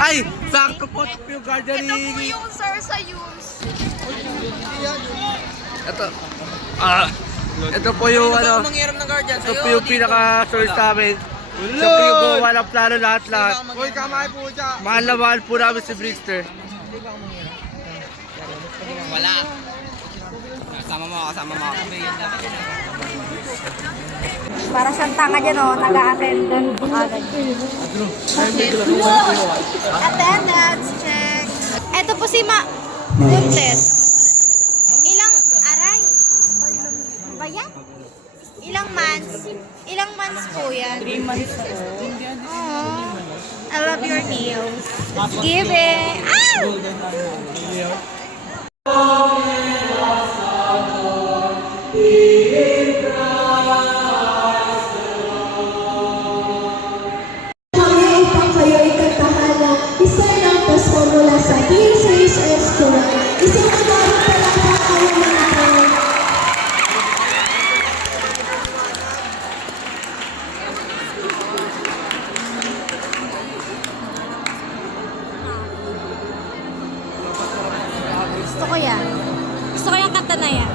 Ay! Sakto po yung gardening! Ito po yung sir sa use. Ito po yung ano, ito po yung pinaka-source namin. Ito po yung gawa ng plano lahat-lahat. Mahal na mahal po namin si Brickster. Wala. Kasama mo. Para siyang tanga dyan o, nag-a-attendant agad. Attendance check. Ito po si Buntes. Bayan? Ilang months? Ilang months po yan? 3 months po. Oh, I love your nails. Let's give it. Upang kayo ay kantahan isa ng best formula sa DSS School. Isang magawa pa lang po kayo mga po. Gusto ko yan. Gusto ko yung kanta na yan.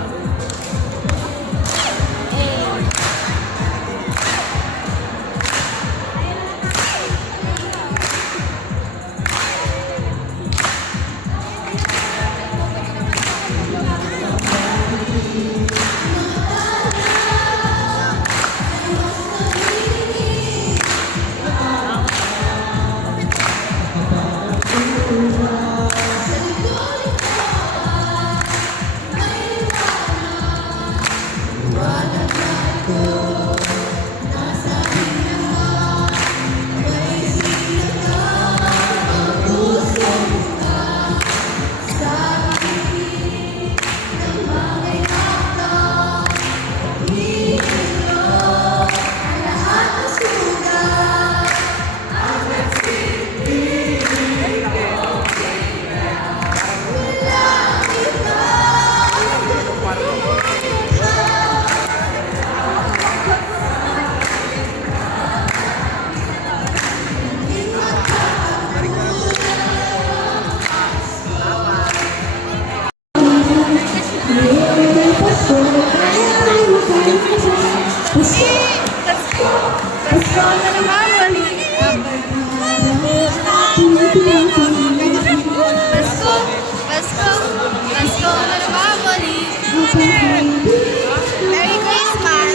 Merry Christmas!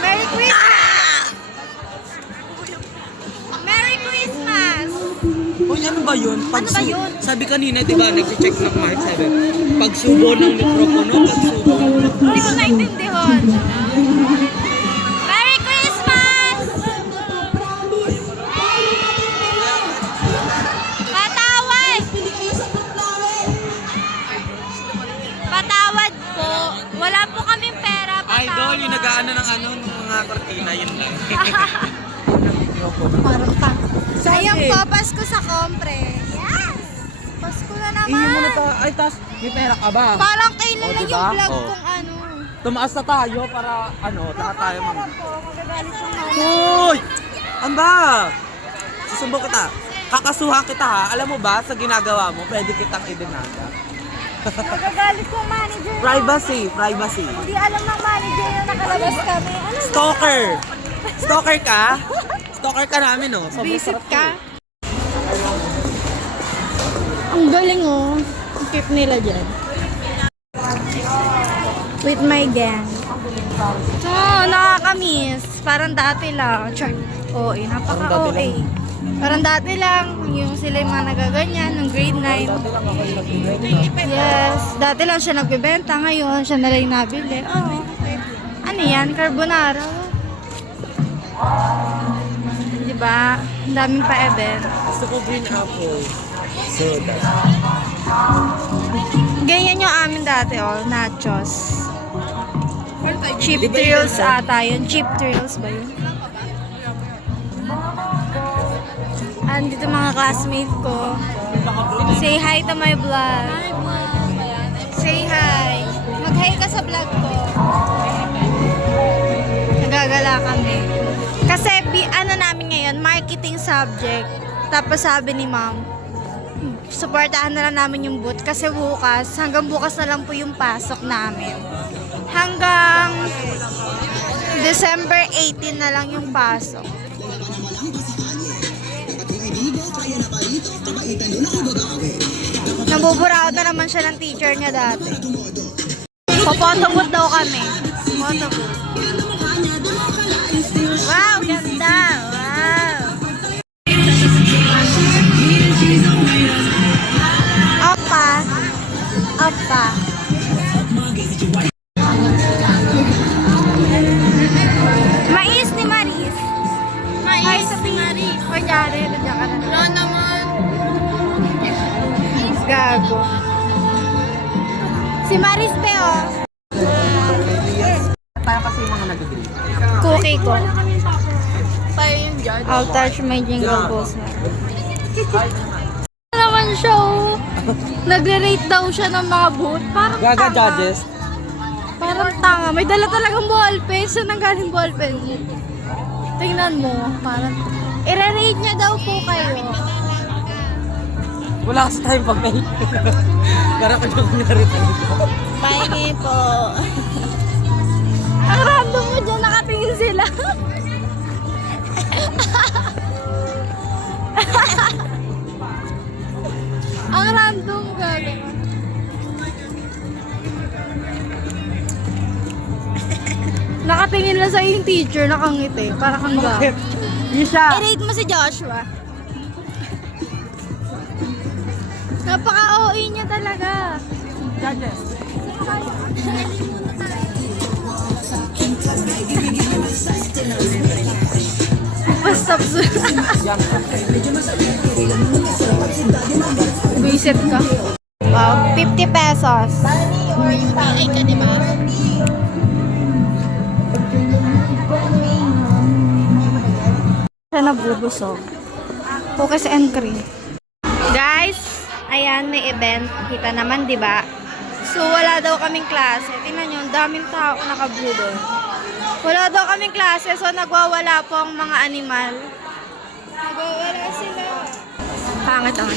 Merry Christmas! Merry Christmas! Uy, ano ba yun? Ano ba yun? Sabi kanina, di ba, nag-check ng mic, sabi, pagsubo ng mikropono, pagsubo ng mikropono. Hindi ko naintindihan. Merry Christmas! Patawad! Patawad po. Wala po kaming pera. Patawad. Idol, yung nag-aano ng mga kortina, yun lang. Parang pa. Ayun po, Pasko sa kompre. Yes! Pasko na naman. Ay, tas, may pera ka ba? Parang kailan lang diba? yung vlog Oh. kung ano. Tumaas na tayo para, saka tayo Meron po, magagalit yung mama. Hoy! Ano ba? Susumbong kita. Kakasuhan kita ha. Alam mo ba, sa ginagawa mo, pwede kitang idinada. Magagalit yung manager. Privacy. Hindi alam ng manager na nakalabas kami. Ano Stalker! Stalker ka? Stalker ka namin, no? Sobrang Visit sarap ka? to. Ang galing oh. Ang keep nila dyan. With my gang. Oh, nakakamiss. Parang dati lang. Char. OA, napaka-OA. Parang dati lang, yung sila yung mga nagaganyan, nung grade 9. Yes, dati lang siya nagbebenta, ngayon siya na lang yung nabili. Oh. Ano yan? Carbonara. Diba? Ang daming pa-event. Gusto ko green apple. Soda. Ganyan yung amin dati, oh, nachos. Cheap thrills ata yun. Cheap thrills ba yun? Andito mga classmate ko. Say hi to my vlog. Say hi. Mag-hi ka sa vlog ko. Nagagala kami. Kasi ano namin ngayon, marketing subject. Tapos sabi ni ma'am, supportahan na lang namin yung booth kasi bukas, hanggang bukas na lang po yung pasok namin. Hanggang December 18 na lang yung pasok. Nabuburaot na naman siya ng teacher niya dati. Popotobot daw kami. Popotobot. Wow, ganda! Wow! Opa! Opa! Mais ni Maris. Mais ni Maris. Kunyari, nandiyan ka na. Wala naman. Gago. Si Maris pe, oh. Para kasi yung mga nag-grade. Cookie ko. Tayo yung judge. I'll touch my jingle balls na. Ano naman siya, oh. Nagre-rate daw siya ng mga booth. Parang Gaga tanga. judges. Parang tanga. May dala talagang ballpen. Saan nang galing ballpen? Tingnan mo. Parang... I-rate niya daw po kayo. Wala kasi tayong pag-pay. Para ko yung kunyari-pay. Pahingi po. Ang random mo dyan. Nakatingin sila. Ang random gaga. Nakatingin lang sa yung teacher, nakangiti. Para kang gaga. Isha! I-rate mo si Joshua. Napaka-OA niya talaga. Judges. Basta Visit ka. Wow, 50 pesos. Ay ka, di ba? Siya nabubusog. Focus and cream. Guys, ayan, may event. Kita naman, di ba? So, wala daw kaming klase. Tingnan nyo, ang daming tao naka-blue doon. Wala daw kaming klase, so nagwawala po ang mga animal. Nagwawala sila. Pangit ang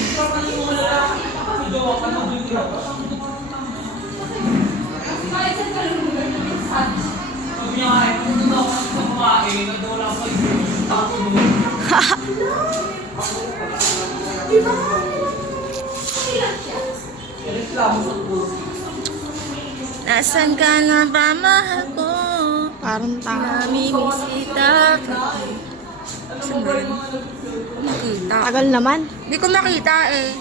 Nasaan ka na ba, mahal ko? Parang tanga. Namimiss kita. Saan ba yun? Makita. Tagal naman. Hindi ko makita eh.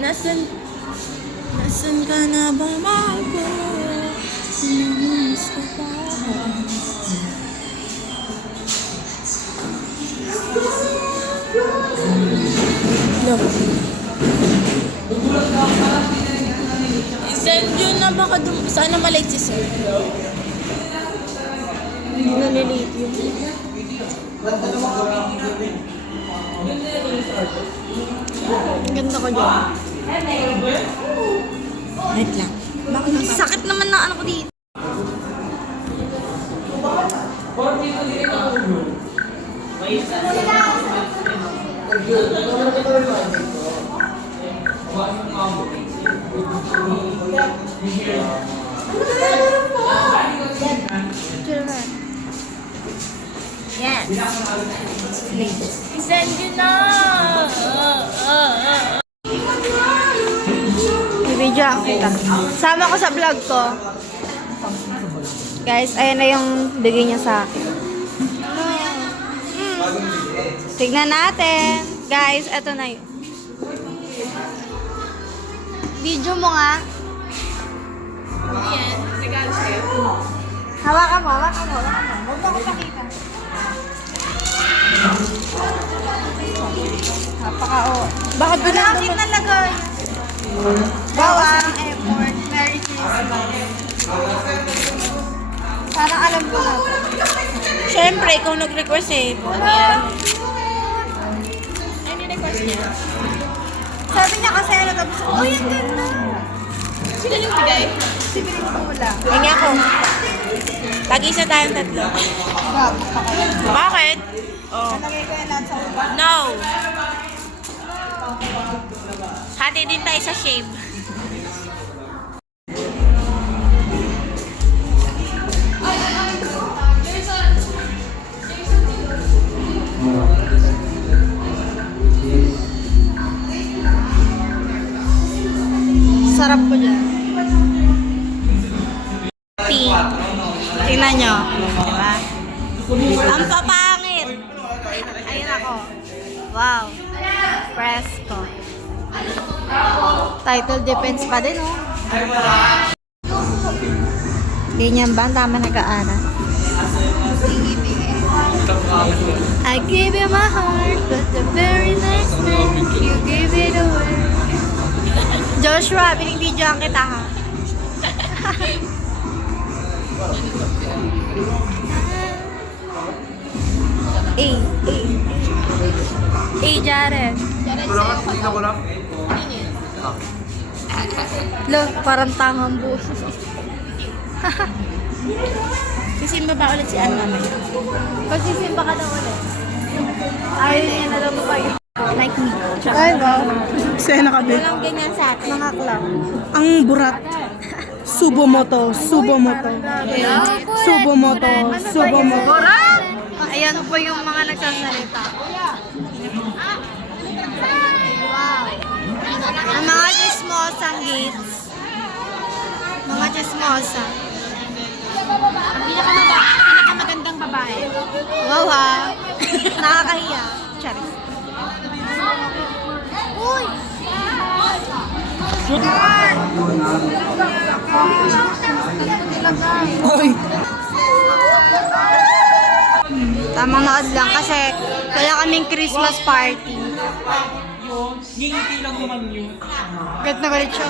Nasaan ka na ba, mahal ko? Namimiss kita. Send yun na baka sana malate si sir. Nalilate yun. Ang ganda ko dyan. Wait lang. Bakit ang sakit naman na ano ko dito? Yes. Send yun na. Video ako kita. Sama ko sa vlog ko. Guys, ayan na yung bigay niya sa akin. Tignan natin. Guys, eto na yun. Video mo nga. Ayan. Regalo sa'yo. Hawakan mo, hawakan mo, hawakan mo. Huwag mo ko pakita. Napaka-o. Bakit ba na naman? Nalagay. Bawang. Parang alam ko na. Siyempre, ikaw nag-request eh. Ano request niya? Sabi niya kasi ano tapos, oh, yan ganda. Sino yung bigay? Sige ko wala. Hingi ako. Tag-isa tayong tatlo. Bakit? Oh. Nalagay ko yan lahat sa ulo. No. Hati din tayo sa shave. Sarap ko dyan. Pink. Tingnan nyo. Diba? Ang papangit. Ayun ako. Wow. Fresco. Title defense pa din, oh. Ganyan ba? Ang tama nag-aaral. I gave you my heart, but the very next day, you gave it away. Joshua, binibidyoan kita, ha? Jared. Lo, parang tangang buhos. Sisimba ba ulit si Ann mamaya? Pagsisimba ka na ulit. Ayaw niya na lang kayo. Like me. Ay, wow. Sa'yo nakabit. Walang ganyan sa atin. Mga club. Ang burat. Subomoto. Subomoto. Subomoto. Subomoto. Ayan po yung mga nagsasalita. Wow. Ang mga chismosang gates. Mga chismosa. Pinakamagandang babae. Wow, ha? Nakakahiya. Charis. Uy! Oy. Tamang naad lang kasi wala kaming Christmas party. Ngingiti lang naman yun. Gat na galit siya.